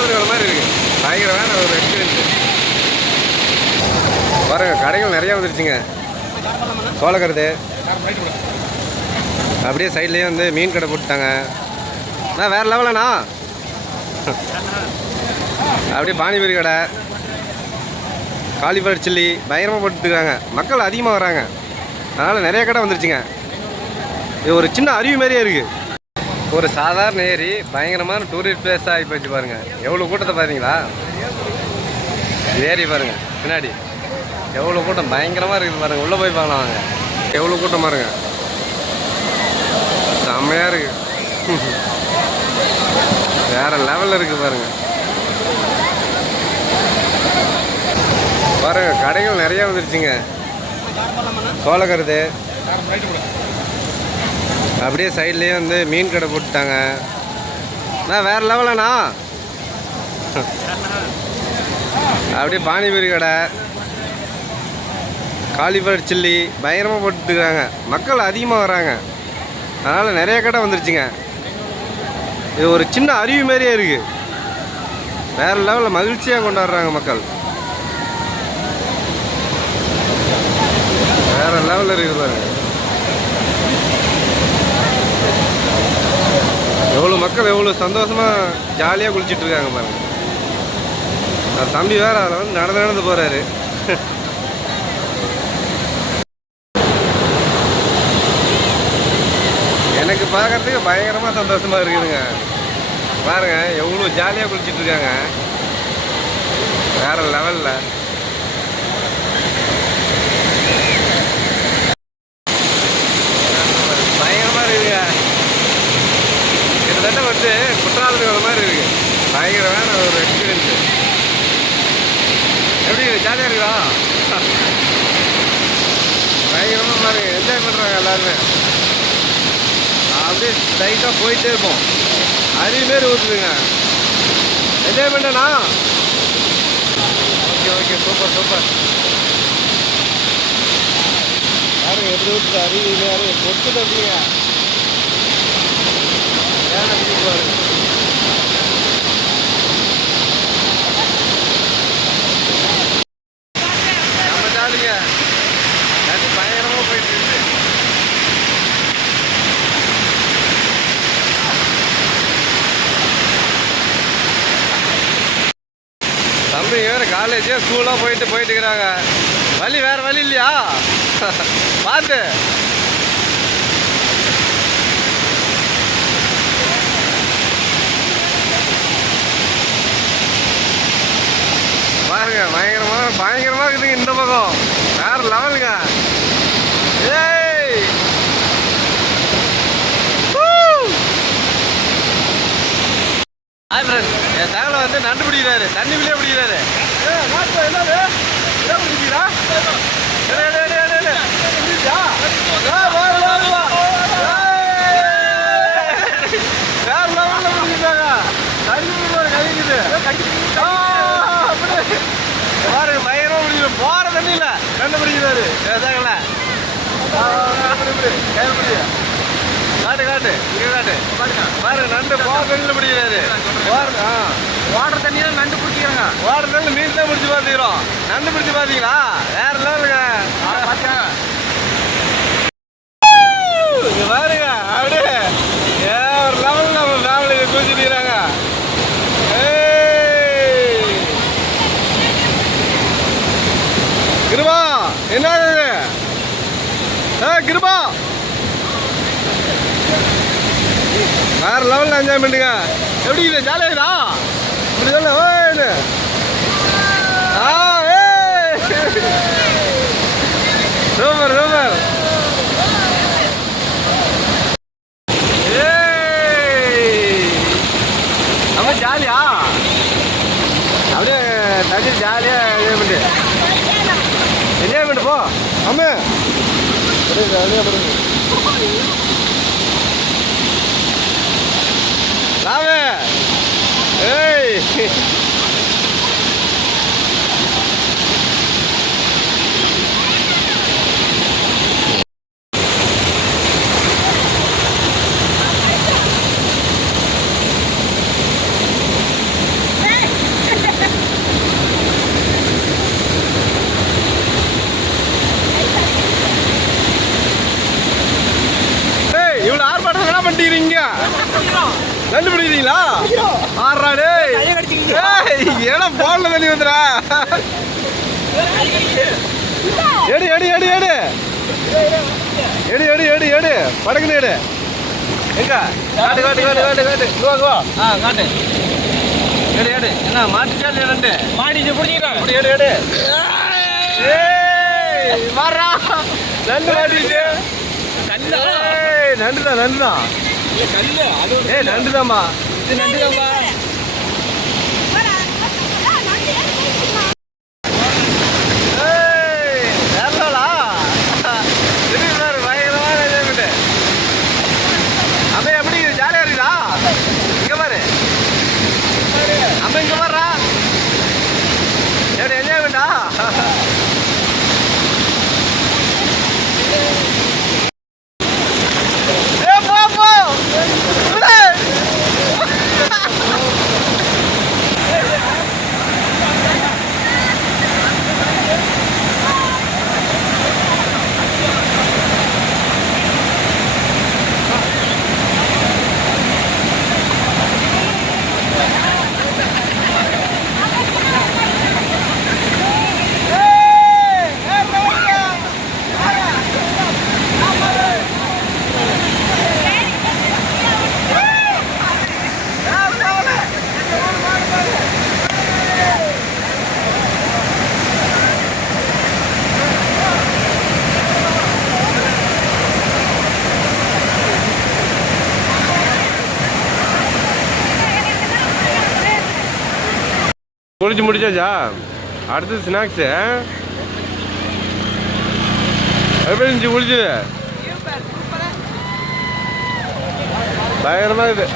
குற்றாலத்துக்கு வர மாதிரி இருக்குது. பயங்கரமான ஒரு எக்ஸ்பீரியன்ஸு. பாருங்கள், கடைகள் நிறையா வந்துருச்சுங்க. சோளக்கருது அப்படியே சைட்லேயே வந்து மீன் கடை போட்டுட்டாங்க. நான் வேறு லெவலண்ணா. அப்படியே பானிபூரி கடை, காலிஃப்ளவர் சில்லி பயங்கரமாக போட்டுருக்காங்க. மக்கள் அதிகமாக வராங்க, அதனால் நிறைய கடை வந்துருச்சுங்க. இது ஒரு சின்ன அருவி மாதிரியே இருக்குது. ஒரு சாதாரண ஏரி பயங்கரமான டூரிஸ்ட் பிளேஸாக ஆகி போச்சு. பாருங்கள் எவ்வளோ கூட்டத்தை பார்த்தீங்களா? ஏரி பாருங்கள் பின்னாடி எவ்வளோ கூட்டம் பயங்கரமாக இருக்குது. பாருங்கள் உள்ளே போய் பார்க்கலாம் வாங்க. எவ்வளோ கூட்டம் பாருங்க, செம்மையாக இருக்குது. வேறு லெவலில் இருக்குது பாருங்கள். பாருங்கள், கடைகள் நிறையா வந்துருச்சுங்க. சோளக்கருது அப்படியே சைட்லேயே வந்து மீன் கடை போட்டுட்டாங்க. நான் வேறு லெவலண்ணா. அப்படியே பானிபூரி கடை, காலிஃப்ளவர் சில்லி பயங்கரமாக போட்டுருக்காங்க. மக்கள் அதிகமாக வராங்க, அதனால் நிறைய கடை வந்துருச்சுங்க. இது ஒரு சின்ன அருவி மாதிரியே இருக்குது. வேறு லெவலில் மகிழ்ச்சியாக கொண்டாடுறாங்க மக்கள். வேறு லெவலில் இருக்குது பாருங்க. எவ்வளோ மக்கள் எவ்வளோ சந்தோஷமாக ஜாலியாக குளிச்சுட்ருக்காங்க பாருங்கள். தம்பி வேறு அதில் வந்து நடந்து போகிறாரு. எனக்கு பார்க்குறதுக்கு பயங்கரமாக சந்தோஷமாக இருக்குதுங்க. பாருங்கள் எவ்வளோ ஜாலியாக குளிச்சுட்ருக்காங்க. வேறு லெவலில் பயங்கரமாக இருக்குதுங்க. கிட்டத்தட்ட வந்து குற்றாலத்துக்கு வர மாதிரி இருக்குது. பயங்கரமான ஒரு எக்ஸ்பீரியன்ஸு. எப்படி ஜாலியாக இருக்குதா? பயங்கரமாக பாருங்க, என்ஜாய் பண்ணுறாங்க எல்லாருமே. அப்படியே ஸ்ட்ரைட்டாக போயிட்டே இருப்போம். அருவி மாரி ஊற்றுதுங்க. என்ஜாய் பண்ணேண்ணா. Okay okay, super super. பாருங்க எப்படி ஊற்றுது அருவி மாரி பொறுத்துட்டு அப்படிங்க. ஏன்னா பாருங்க, நம்ம ஜாலிங்க தண்ணி பயங்கரமாக போயிட்டு இருக்கு. தம்பி வேறு காலேஜ் ஸ்கூலாக போயிட்டு இருக்கிறாங்க. வழி வேறு வழி இல்லையா? பார்த்து பாருங்க, பயங்கரமாக இருக்குதுங்க இந்த பக்கம். வேறு லெவலுங்க. ஏய் ஹாய் ஃப்ரெண்ட்ஸ், என் சேனலில் வந்து நண்டு பிடிக்கிறாரு, தண்ணிக்குள்ளே பிடிக்கிறாரு. பிடிக்கிறா பாருங்க, பயங்கரமாக பிடிக்கல. போகிற தண்ணி இல்லை, நண்டு பிடிக்கிறாரு. கேட்டாங்கல்ல, காட்டு காட்டு இங்கே காட்டு. பாருங்க, நண்டு போகிற தண்ணியில் பிடிக்கிறாரு. வாட்டர் தண்ணியில் நண்டு பிடிச்சிக்கிறாங்க. வாட்டர் தண்ணி மீன் தான் பிடிச்சி பார்த்துக்கிறோம். நண்டு பிடிச்சி பார்த்தீங்களா? வேற லெவலுங்க. இங்கே பாருங்க, அப்படியே ஒரு லெவலில் நம்ம ஃபேமிலியில் குளிச்சுட்டுக்கிறாங்க. கிருபா என்ன கிருபா வேற லெவலில் என்ஜாய்மெண்ட்டுங்க. எப்படி இது ஜாலியாகுதா? இப்படி சொல்ல ஓய்னு. Super super. நம்ம ஜாலியா அப்படியே தண்ணி ஜாலியாக என்ஜாய்மெண்ட் போ. ஆமா ஜாலியாக பண்ணுங்க. ராவே ஏய் பண்ணிக்கிறீங்க? நண்டு பிடிக்கிறீங்களா? ஆறா டேய். ஏன்னா போன்ல தண்ணி வந்துடா. எடு எடு எடு எடு எடு எடு எடு எடு படகுன்னு எடு. எங்க காட்டு காட்டு காட்டு காட்டு காட்டு குவா குவா. காட்டு. எடு எடு. என்ன மாட்டிச்சா இல்லையா நண்டு? மாட்டிச்சு பிடிச்சிக்கிறோம். அப்படி எடு எடு. ஏய் வாரா நண்டு மாட்டிச்சு. நண்டு தான் நண்டு தான். கல்லு அது ஏய் நண்டு தான்மா. இது நண்டு தான்பா. குளிச்சு முடிச்சாச்சா? அடுத்தது ஸ்நாக்ஸு எப்படி இருந்துச்சு குளிச்சு? பயங்கரமாக இது.